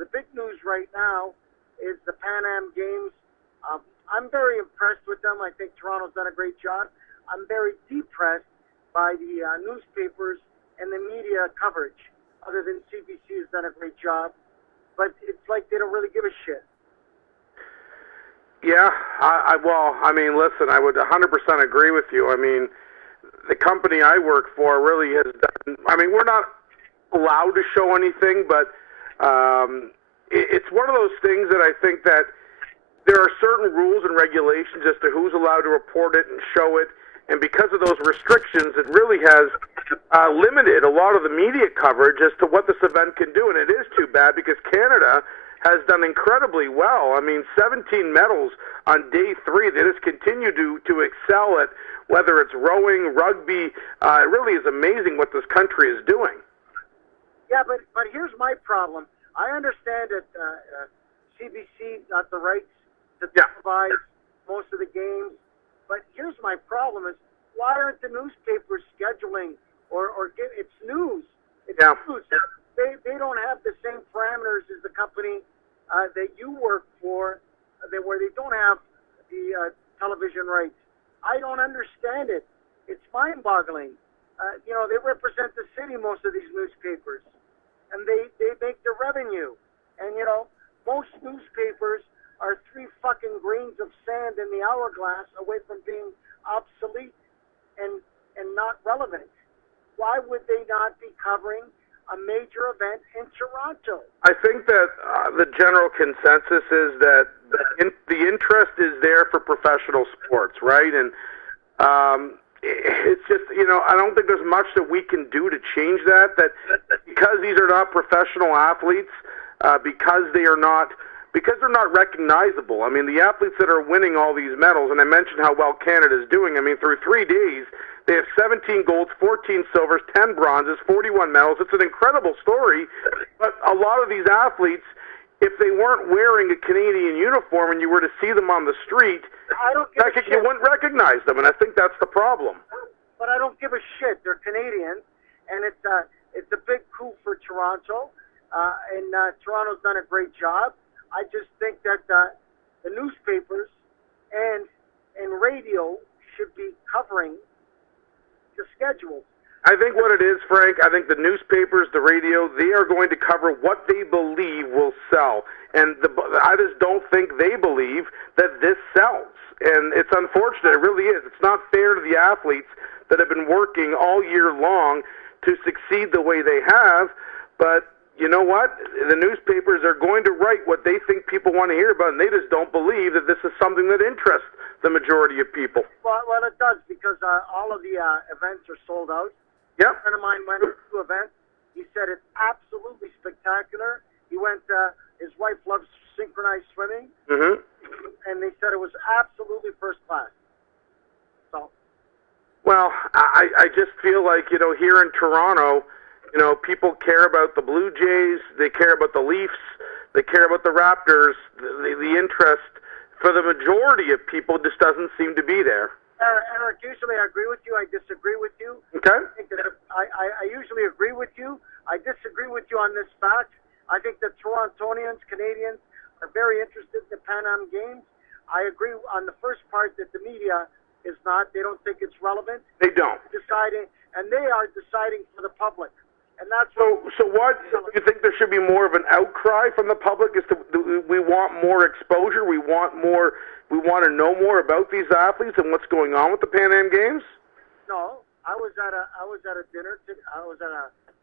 The big news right now is the Pan Am Games. I'm very impressed with them. I think Toronto's done a great job. I'm very depressed by the newspapers and the media coverage, other than CBC has done a great job. But it's like they don't really give a shit. Yeah, well, I mean, listen, I would 100% agree with you. I mean, the company I work for really has done, I mean, we're not allowed to show anything, but it's one of those things that I think that there are certain rules and regulations as to who's allowed to report it and show it, and because of those restrictions, it really has limited a lot of the media coverage as to what this event can do, and it is too bad because Canada has done incredibly well. I mean, 17 medals on day 3. They just continue to excel at whether it's rowing, rugby. It really is amazing what this country is doing. Yeah, but here's my problem. I understand that CBC got the rights to televise most of the games, but here's my problem is why aren't the newspapers scheduling or it's news. It's news. They don't have the same parameters as the company that you work for, where they don't have the television rights. I don't understand it. It's mind-boggling. They represent the city, most of these newspapers, and they make the revenue. And, most newspapers are 3 fucking grains of sand in the hourglass away from being obsolete and not relevant. Why would they not be covering a major event in Toronto? I think that the general consensus is that the interest is there for professional sports, right? And it's just, I don't think there's much that we can do to change that because these are not professional athletes, because they're not recognizable. I mean, the athletes that are winning all these medals, and I mentioned how well Canada's doing. I mean, through 3 days, they have 17 golds, 14 silvers, 10 bronzes, 41 medals. It's an incredible story, but a lot of these athletes, if they weren't wearing a Canadian uniform and you were to see them on the street, you wouldn't recognize them, and I think that's the problem. But I don't give a shit. They're Canadian, and it's a big coup for Toronto, and Toronto's done a great job. I just think that the newspapers and radio should be covering the schedule. I think what it is, Frank, I think the newspapers, the radio, they are going to cover what they believe will sell. And I just don't think they believe that this sells. And it's unfortunate. It really is. It's not fair to the athletes that have been working all year long to succeed the way they have. But you know what? The newspapers are going to write what they think people want to hear about, and they just don't believe that this is something that interests the majority of people. Well, it does, because all of the events are sold out. Yep. A friend of mine went to events. He said it's absolutely spectacular. He went, his wife loves synchronized swimming, and they said it was absolutely first class. So. Well, I just feel like, here in Toronto, people care about the Blue Jays, they care about the Leafs, they care about the Raptors. The interest for the majority of people just doesn't seem to be there. Eric, usually I agree with you. I disagree with you. Okay. I usually agree with you. I disagree with you on this fact. I think that Torontonians, Canadians, are very interested in the Pan Am Games. I agree on the first part that the media is not. They don't think it's relevant. They don't. And they are deciding for the public. And that's so what, you think there should be more of an outcry from the public as to we want more exposure, we want to know more about these athletes and what's going on with the Pan Am Games? No, I was at a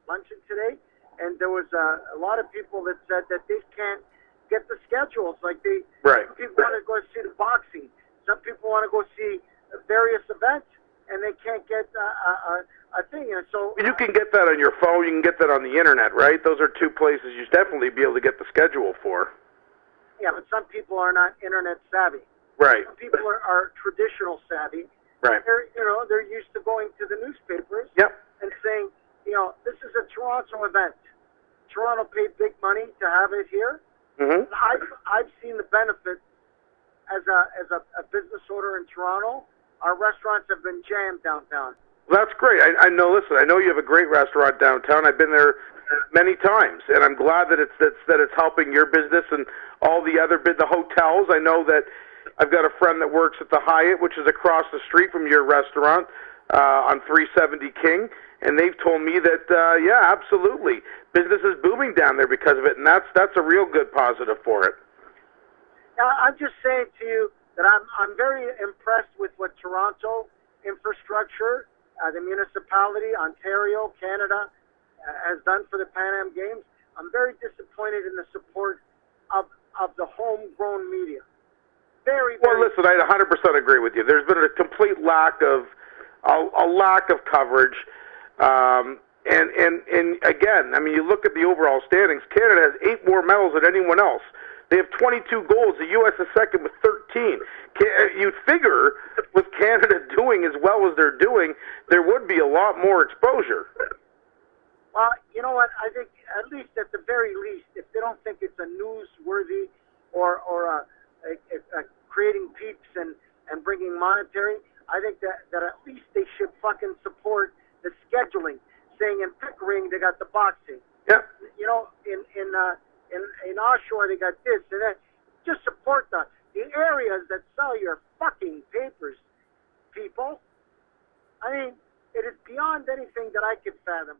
luncheon today, and there was a lot of people that said that they can't get the schedules. Like some people want to go see the boxing, some people want to go see various events, and they can't get a thing. And so you can get that on your phone. You can get that on the internet, right? Those are 2 places you should definitely be able to get the schedule for. Yeah, but some people are not internet savvy. Right. Some people are traditional savvy. Right. They're used to going to the newspapers. Yep. And saying, this is a Toronto event. Toronto paid big money to have it here. Mm-hmm. I've seen the benefit as a business owner in Toronto. Our restaurants have been jammed downtown. Well, that's great. I know. Listen, I know you have a great restaurant downtown. I've been there many times, and I'm glad that it's helping your business and all the other the hotels. I know that I've got a friend that works at the Hyatt, which is across the street from your restaurant on 370 King, and they've told me that yeah, absolutely, business is booming down there because of it, and that's a real good positive for it. I'm just saying to you that I'm very impressed with what Toronto infrastructure, the municipality, Ontario, Canada, has done for the Pan Am Games. I'm very disappointed in the support of the homegrown media. Very, well, listen, I 100% agree with you. There's been a complete lack of coverage, and again, I mean, you look at the overall standings. Canada has 8 more medals than anyone else. They have 22 goals. The U.S. is second with 13. You'd figure with Canada doing as well as they're doing, there would be a lot more exposure. Well, you know what? I think at least at the very least, if they don't think it's a newsworthy or creating peeps and bringing monetary, I think that at least they should fucking support the scheduling. Saying in Pickering they got the boxing. Yeah. You know, in Oshawa they got this and that. Just support the areas that sell your fucking papers, people. I mean, it is beyond anything that I could fathom.